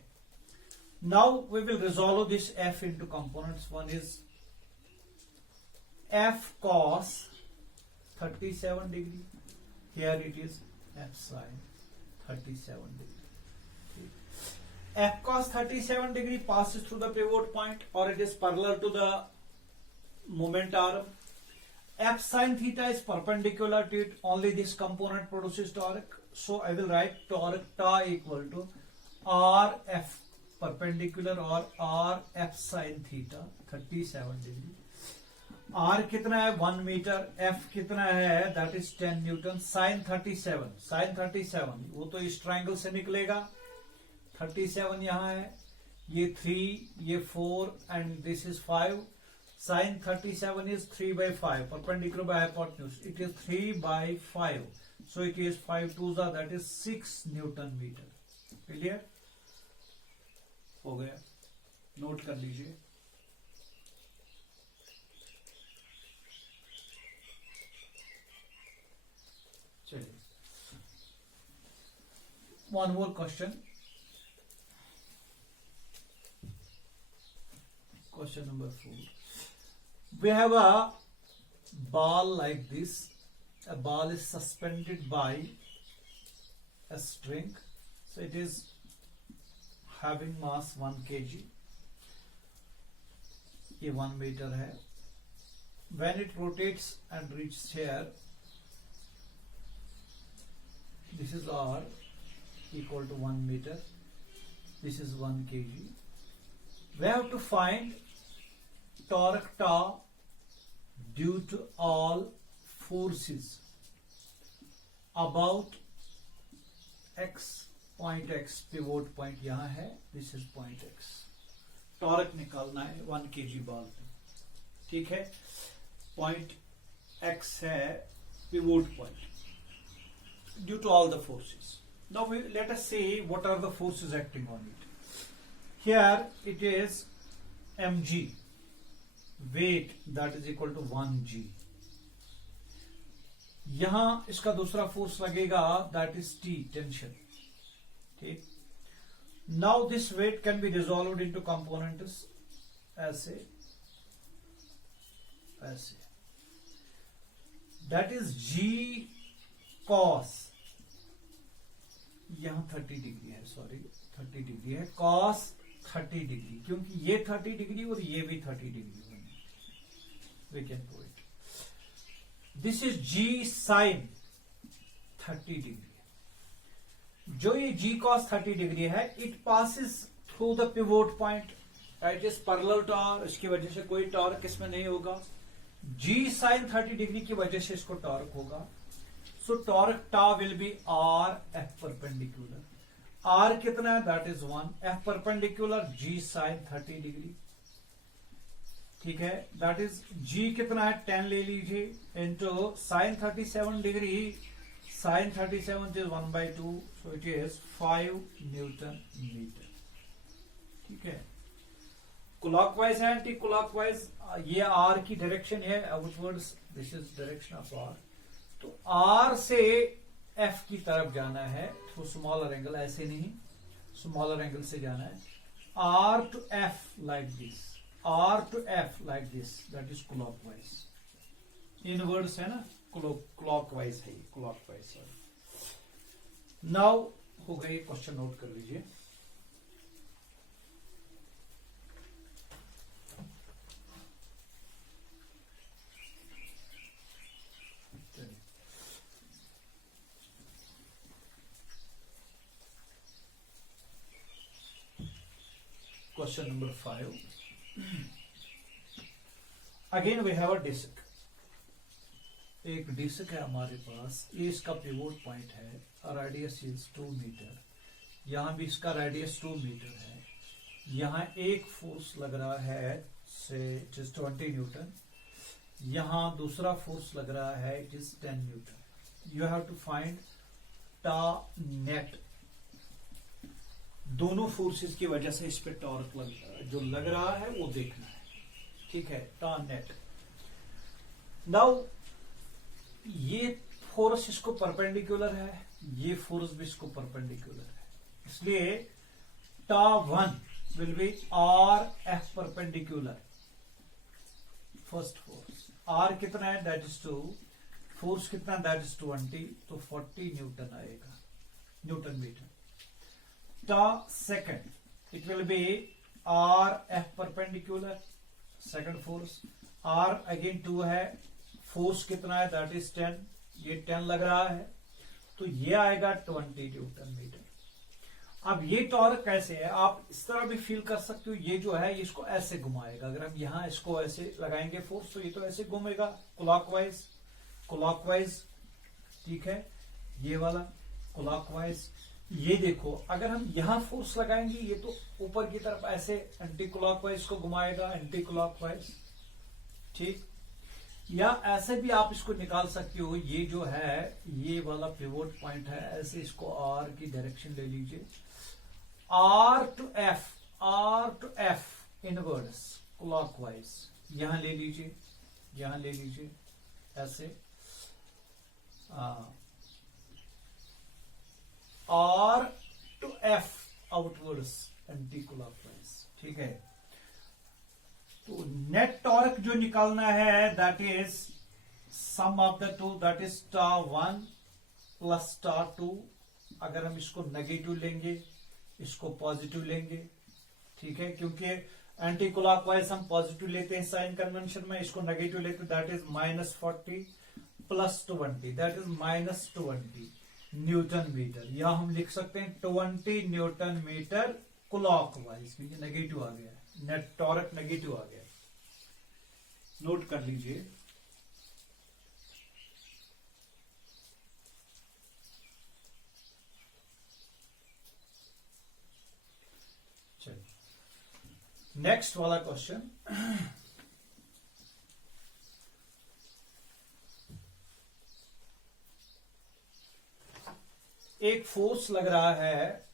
now we will resolve this F into components. One is F cos 37 डिग्री, here it is F sin 37 degree. F cos 37 degree passes through the pivot point, or it is parallel to the moment arm. F sin theta is perpendicular to it, only this component produces torque. So I will write torque ta equal to R F perpendicular or R F sin theta 37 degree. R कितना है 1 metre, F कितना है that is 10 Newton. Sign 37 वो तो इस triangle से निकलेगा. 37 यहां है, ये 3, ये 4 and this is 5. Sine 37 is 3/5 perpendicular by hypotenuse, it is 3/5, so it is 5 2 that is 6 newton metre. Clear हो गया, नोट कर लीजिए. चलिए, one more question. Question number 4. We have a ball like this. A ball is suspended by a string, so it is having mass 1 kg. ये 1 metre है. When it rotates and reaches here, this is R equal to 1 meter, this is 1 kg. We have to find torque ta due to all forces about x, point x, pivot point यहां है, this is point x. Torque निकालना है 1 kg ball पे. ठीक है, point x है pivot point due to all the forces. Now let us see what are the forces acting on it. Here it is mg, weight, that is equal to 1 g. यहां इसका दूसरा force लगेगा, that is T, tension. ठीक, now this weight can be resolved into components ऐसे ऐसे, that is ji cos, यहां 30 degree है, sorry 30 degree है, कॉस 30 डिग्री, क्योंकि ये 30 डिग्री और ये भी 30 डिग्री होंगे, we can prove it. This is g sine 30 degree. जो ये जी कॉस 30 डिग्री है, it passes through the pivot point, it is parallel to R, इसकी वजह से कोई टॉर्क इसमें नहीं होगा। जी साइन 30 डिग्री की वजह से इसको टॉर्क होगा। So torque tau will be R F perpendicular. R कितना है, that is 1, F perpendicular g sine 30 degree. ठीक है, दैट इज जी कितना है, 10 ले लीजिए, into sine 37 degree, sine 37 is 1/2, so it is 5 newton metre. ठीक है, क्लॉकवाइज है, एंटी क्लॉकवाइज, ये आर की डायरेक्शन है outwards, this is direction of R. तो आर से एफ की तरफ जाना है थ्रू स्मॉलर एंगल, ऐसे नहीं, स्मॉलर एंगल से जाना है, R to F like this, R to F like this, that is clockwise. Inwards है ना, क्लॉकवाइज है, क्लॉकवाइज। सॉरी, नाउ हो गई, क्वेश्चन नोट कर लीजिए। Question number 5. Again we have a disc. एक डिस्क है हमारे पास, ये इसका पिवोट पॉइंट है, रेडियस इज 2 मीटर, यहां भी इसका रेडियस 2 मीटर है। यहां एक फोर्स लग रहा है से इट इज 20 न्यूटन, यहां दूसरा फोर्स लग रहा है, it is 10 newton. You have to find tau net. दोनों फोर्सेस की वजह से इस पे टॉर्क जो लग रहा है वो देखना है। ठीक है, टा नेट। नाउ ये फोर्स इसको परपेंडिकुलर है, ये फोर्स भी इसको परपेंडिकुलर है, इसलिए tau 1 will be R F perpendicular, first force. R कितना है, दैट इज 2, फोर्स कितना, दैट इज 20, तो 40 न्यूटन आएगा, newton metre. Tau second, it will be R F perpendicular, second force. R again 2 है, फोर्स कितना है, दैट इज 10, ये 10 लग रहा है, तो ये आएगा 20 न्यूटन मीटर। अब ये टॉर्क कैसे है, आप इस तरह भी फील कर सकते हो, ये जो है इसको ऐसे घुमाएगा, अगर हम यहां इसको ऐसे लगाएंगे फोर्स, तो ये तो ऐसे घूमेगा क्लॉकवाइज, क्लॉकवाइज। ठीक है, ये वाला क्लॉकवाइज। ये देखो, अगर हम यहां फोर्स लगाएंगे, ये तो ऊपर की तरफ ऐसे एंटी क्लॉकवाइज को घुमाएगा, एंटी क्लॉकवाइज। ठीक, या ऐसे भी आप इसको निकाल सकते हो, ये जो है ये वाला पिवोट पॉइंट है, ऐसे इसको आर की डायरेक्शन ले लीजिए, R to F inwards clockwise, यहां ले लीजिए, यहां ले लीजिए ऐसे, R to F outwards anticlockwise. ठीक है, तो नेट टॉर्क जो निकालना है, that is sum of the two, that is tau 1 plus टा 2। अगर हम इसको नेगेटिव लेंगे, इसको पॉजिटिव लेंगे, ठीक है, क्योंकि एंटी क्लॉकवाइज हम पॉजिटिव लेते हैं साइन कन्वेंशन में, इसको नेगेटिव लेते हैं, that is -40 plus 20, that is -20 newton metre, या हम लिख सकते हैं 20 न्यूटन मीटर क्लॉकवाइज, क्योंकि नेगेटिव आ गया है, नेट टॉर्क नेगेटिव आ गया। नोट कर लीजिए। चलिए नेक्स्ट वाला क्वेश्चन। एक फोर्स लग रहा है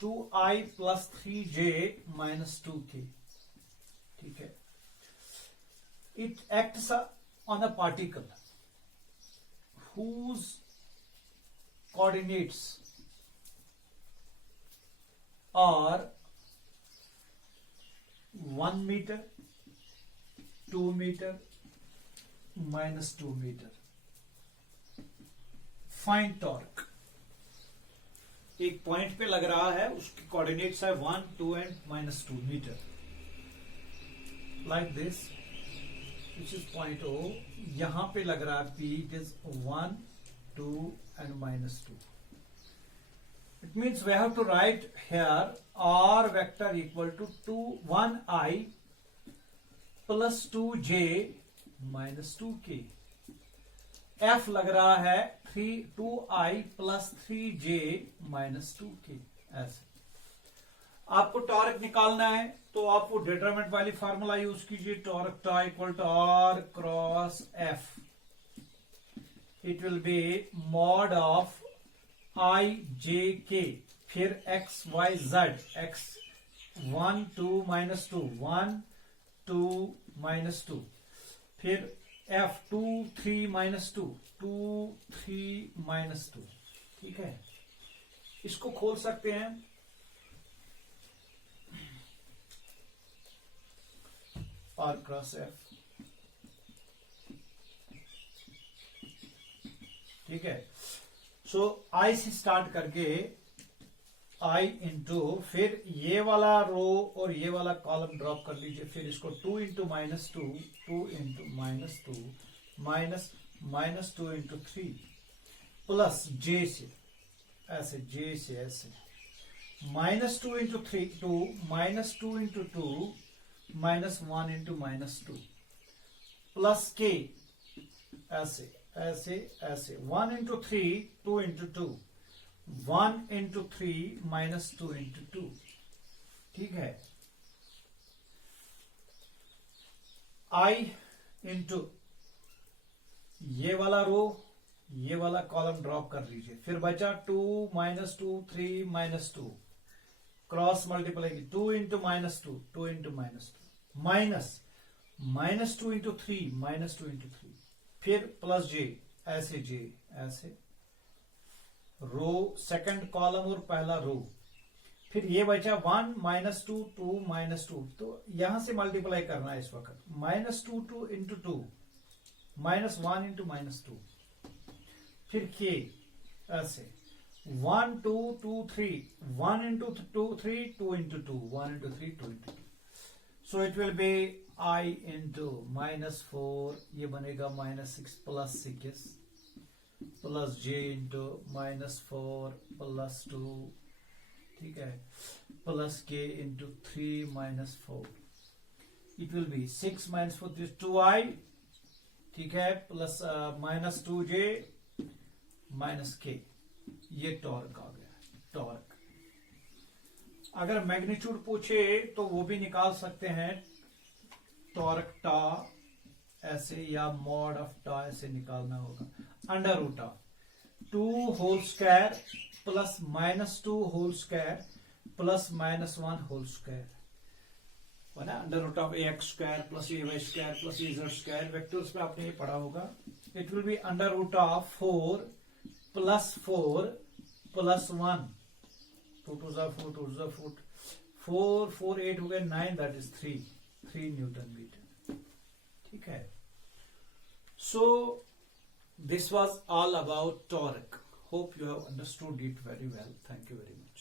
2i + 3j - 2k। ठीक है, it acts on a particle whose coordinates are 1 meter, 2 meter, -2 meter. Find torque. एक पॉइंट पे लग रहा है, उसकी कोऑर्डिनेट्स है 1, 2 and -2 metre. Like this, which is point O. यहां पे लग रहा है P, it is 1, 2 and -2. It means we have to write here R vector equal to 1I plus 2J minus 2K. F लग रहा है 2I plus 3J minus 2K. ऐसे आपको टॉर्क निकालना है तो आप वो डिटरमिनेंट वाली फार्मूला यूज कीजिए. Torque tau equal to R cross F. It will be mod of I J K, फिर X Y Z, X 1 2 -2, 1 2 -2, फिर F 2 3 -2, 2 3 -2. ठीक है, इसको खोल सकते हैं. R cross F. ठीक है. सो I से स्टार्ट करके I इंटू, फिर ये वाला रो और ये वाला कॉलम ड्रॉप कर लीजिए. फिर इसको 2 into -2, 2 into -2, -2 into 3 plus J से ऐसे, J से ऐसे, -2 into 3 2, -2 into 2, -1 into -2 plus K ऐसे ऐसे ऐसे, 1 इंटू 3, 2 इंटू 2, 1 इंटू 3, -2 इंटू 2. ठीक है. I इंटू ये वाला रो, ये वाला कॉलम ड्रॉप कर लीजिए. फिर बचा 2 -2 3 -2, cross multiply 2 into -2, 2 into -2, -2 into 3, -2 into 3, फिर प्लस J ऐसे, J ऐसे, रो सेकंड कॉलम और पहला रो. फिर ये बचा 1 -2 2 -2, तो यहां से मल्टीप्लाई करना है इस वक्त. -2 2 इंटू 2, -1 इंटू -2, फिर K ऐसे, 1 2 2 3, 1 into 2 3, 2 into 2, 1 into 3, 2 into 2. So it will B I into -4, ये बनेगा -6 plus 6, plus J into -4 plus 2. ठीक है, plus K into 3 -4. It will B 6 -4 is 2I. ठीक है, प्लस -2J -K. ये टॉर्क आ गया. टॉर्क अगर मैग्नीट्यूड पूछे तो वो भी निकाल सकते हैं. टॉर्क टा ऐसे या मॉड ऑफ टा ऐसे निकालना होगा. Under root of 2 whole square plus -2 whole square plus -1 whole square, है ना. Under root of AX square plus AY square plus AZ square. Vectors में आपने ये पढ़ा होगा. It will be under root of 4 plus 4 plus 1, 2 2 4, 2 2 4, 4 4 8 हो गए 9, that is 3 Newton metre. ठीक है. So this was all about torque. Hope you have understood it very well. Thank you very much.